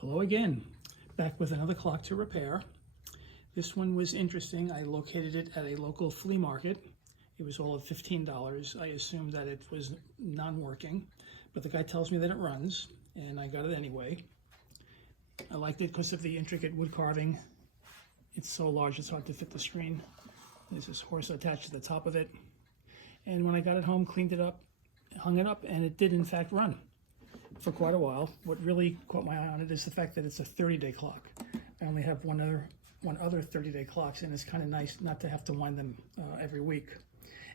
Hello again, back with another clock to repair. This one was interesting. I located it at a local flea market. It was all at $15. I assumed that it was non-working, but the guy tells me that it runs, and I got it anyway. I liked it because of the intricate wood carving. It's so large it's hard to fit the screen. There's this horse attached to the top of it. And when I got it home, cleaned it up, hung it up, and it did in fact run for quite a while. What really caught my eye on it is the fact that it's a 30-day clock. I only have one other 30-day clocks, and it's kind of nice not to have to wind them every week.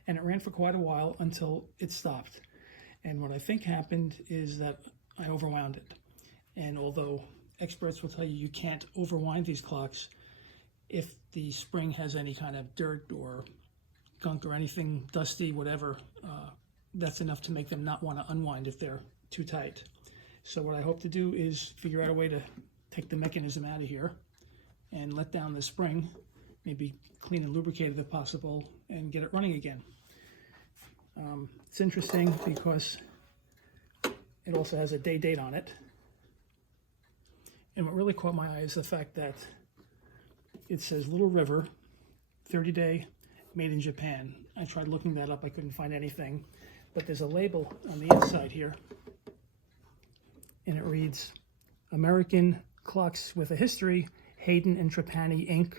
And it ran for quite a while until it stopped. And what I think happened is that I overwound it. And although experts will tell you you can't overwind these clocks, if the spring has any kind of dirt or gunk or anything dusty, whatever, that's enough to make them not want to unwind if they're too tight. So what I hope to do is figure out a way to take the mechanism out of here and let down the spring, maybe clean and lubricate it if possible, and get it running again. It's interesting because it also has a date on it. And what really caught my eye is the fact that it says Little River, 30-day, made in Japan. I tried looking that up, I couldn't find anything. But there's a label on the inside here, and it reads, American Clocks with a History, Hayden and Trapani Inc.,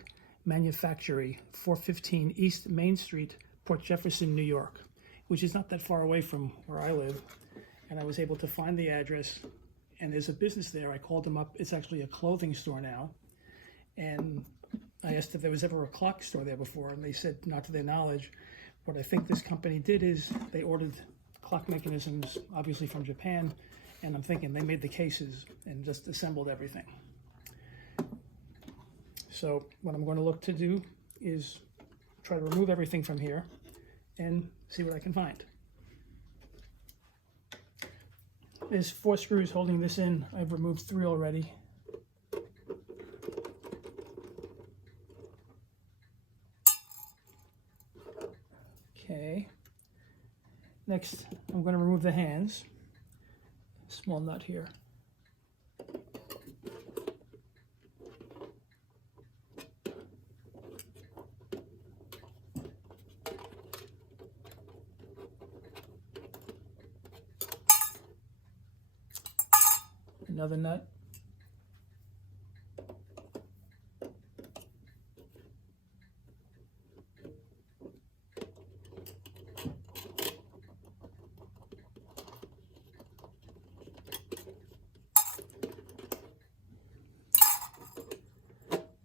Manufactory, 415 East Main Street, Port Jefferson, New York, which is not that far away from where I live. And I was able to find the address, and there's a business there. I called them up. It's actually a clothing store now. And I asked if there was ever a clock store there before, and they said not to their knowledge. What I think this company did is they ordered clock mechanisms, obviously from Japan, and I'm thinking they made the cases and just assembled everything. So what I'm going to look to do is try to remove everything from here and see what I can find. There's 4 screws holding this in. I've removed 3 already. Okay. Next, I'm going to remove the hands. Small nut here. Another nut.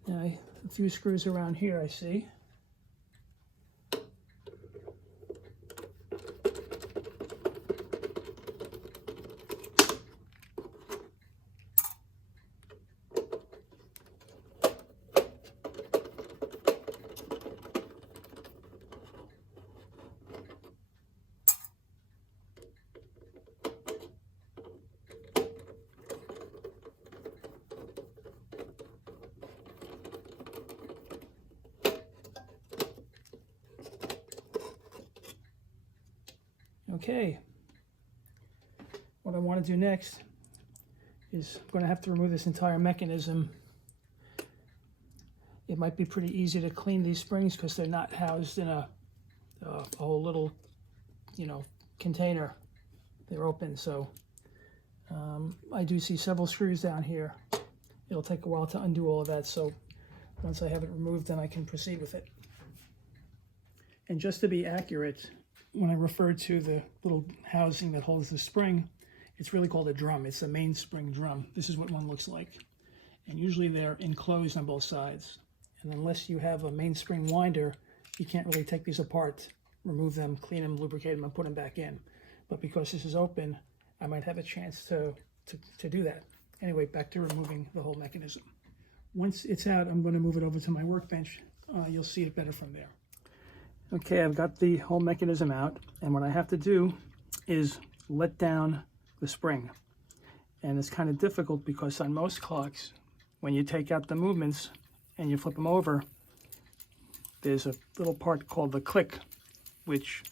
Now, a few screws around here I see. Okay, what I want to do next is I'm going to have to remove this entire mechanism. It might be pretty easy to clean these springs because they're not housed in a whole little, container. They're open, so I do see several screws down here. It'll take a while to undo all of that, so once I have it removed, then I can proceed with it. And just to be accurate, when I refer to the little housing that holds the spring, it's really called a drum. It's a mainspring drum. This is what one looks like. And usually they're enclosed on both sides. And unless you have a mainspring winder, you can't really take these apart, remove them, clean them, lubricate them, and put them back in. But because this is open, I might have a chance to do that. Anyway, back to removing the whole mechanism. Once it's out, I'm going to move it over to my workbench. You'll see it better from there. Okay, I've got the whole mechanism out, and what I have to do is let down the spring. And it's kind of difficult because on most clocks, when you take out the movements and you flip them over, there's a little part called the click, which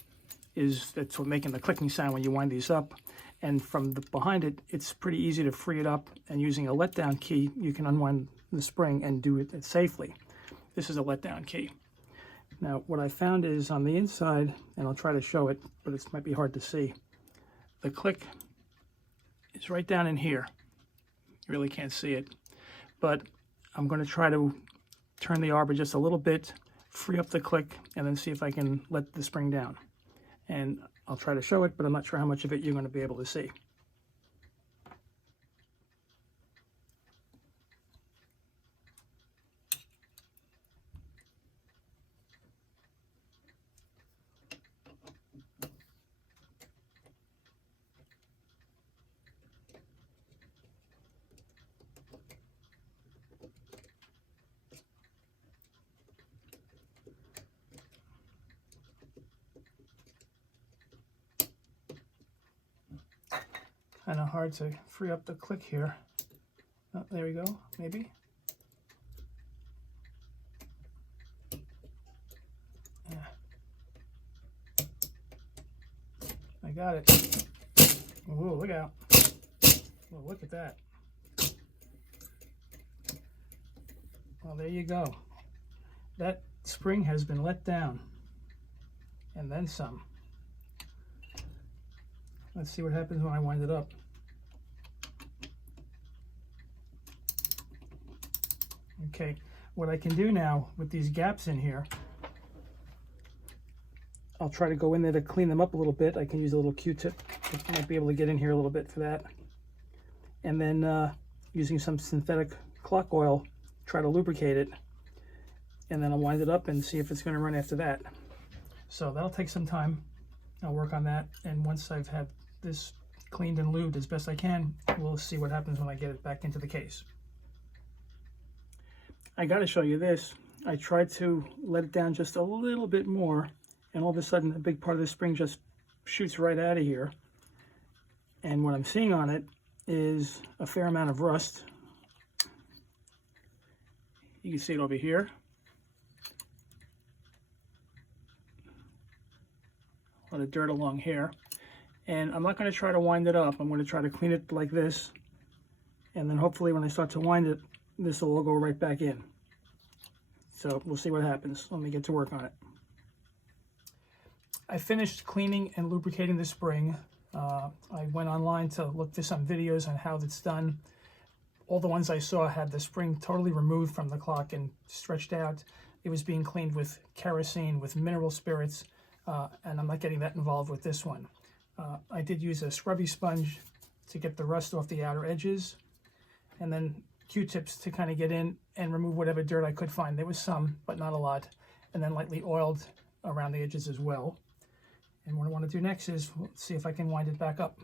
that's what making the clicking sound when you wind these up. And from behind it, it's pretty easy to free it up, and using a letdown key, you can unwind the spring and do it safely. This is a letdown key. Now, what I found is on the inside, and I'll try to show it, but it might be hard to see, the click is right down in here. You really can't see it, but I'm going to try to turn the arbor just a little bit, free up the click, and then see if I can let the spring down. And I'll try to show it, but I'm not sure how much of it you're going to be able to see. Kind of hard to free up the click here. Oh, there we go, maybe. Yeah. I got it. Whoa, look out. Well, look at that. Well, there you go. That spring has been let down. And then some. Let's see what happens when I wind it up. Okay, what I can do now with these gaps in here, I'll try to go in there to clean them up a little bit. I can use a little Q-tip. I might be able to get in here a little bit for that. And then using some synthetic clock oil, try to lubricate it. And then I'll wind it up and see if it's going to run after that. So that'll take some time. I'll work on that. And once I've had this cleaned and lubed as best I can, we'll see what happens when I get it back into the case. I got to show you this. I tried to let it down just a little bit more, and all of a sudden a big part of the spring just shoots right out of here. And what I'm seeing on it is a fair amount of rust. You can see it over here. A lot of dirt along here. And I'm not going to try to wind it up. I'm going to try to clean it like this. And then hopefully when I start to wind it, this will all go right back in. So we'll see what happens. Let me get to work on it. I finished cleaning and lubricating the spring. I went online to look for some videos on how it's done. All the ones I saw had the spring totally removed from the clock and stretched out. It was being cleaned with kerosene, with mineral spirits, and I'm not getting that involved with this one. I did use a scrubby sponge to get the rust off the outer edges, and then Q-tips to kind of get in and remove whatever dirt I could find. There was some, but not a lot. And then lightly oiled around the edges as well. And what I want to do next is see if I can wind it back up.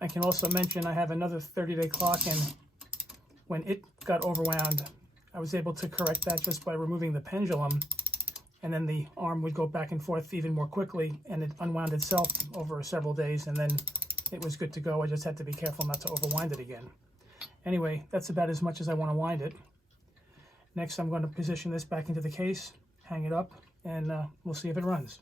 I can also mention I have another 30-day clock, and when it got overwound, I was able to correct that just by removing the pendulum, and then the arm would go back and forth even more quickly, and it unwound itself over several days, and then it was good to go. I just had to be careful not to overwind it again. Anyway, that's about as much as I want to wind it. Next, I'm going to position this back into the case, hang it up, and we'll see if it runs.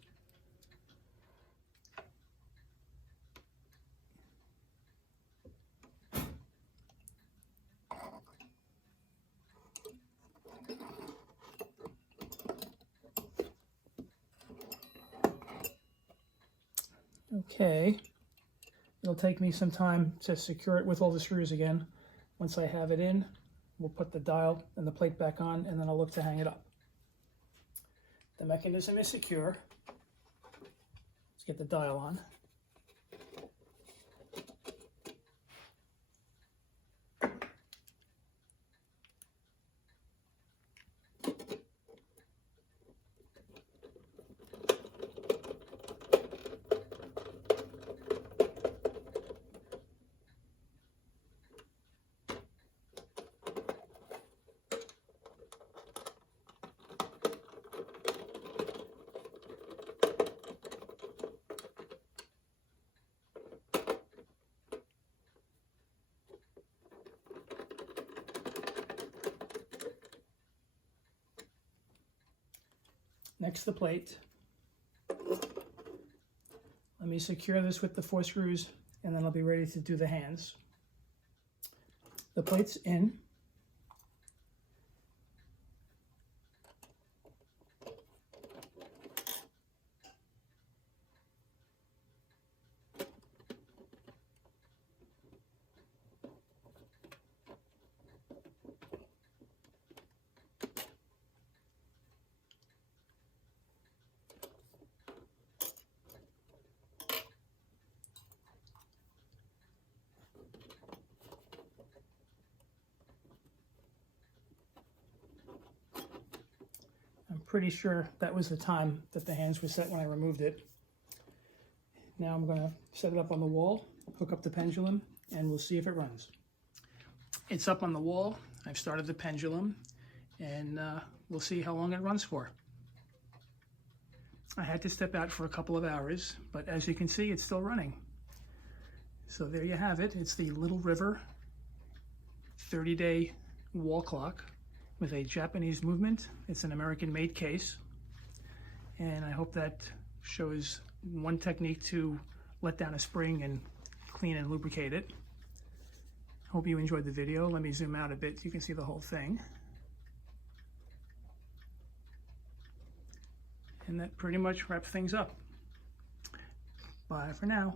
Okay, it'll take me some time to secure it with all the screws again. Once I have it in, we'll put the dial and the plate back on, and then I'll look to hang it up. The mechanism is secure. Let's get the dial on. Next, the plate. Let me secure this with the 4 screws, and then I'll be ready to do the hands. The plate's in. I'm pretty sure that was the time that the hands were set when I removed it. Now I'm going to set it up on the wall, hook up the pendulum, and we'll see if it runs. It's up on the wall. I've started the pendulum, and we'll see how long it runs for. I had to step out for a couple of hours, but as you can see, it's still running. So there you have it. It's the Little River 30-day wall clock with a Japanese movement. It's an American-made case, and I hope that shows one technique to let down a spring and clean and lubricate it. Hope you enjoyed the video. Let me zoom out a bit so you can see the whole thing. And that pretty much wraps things up. Bye for now.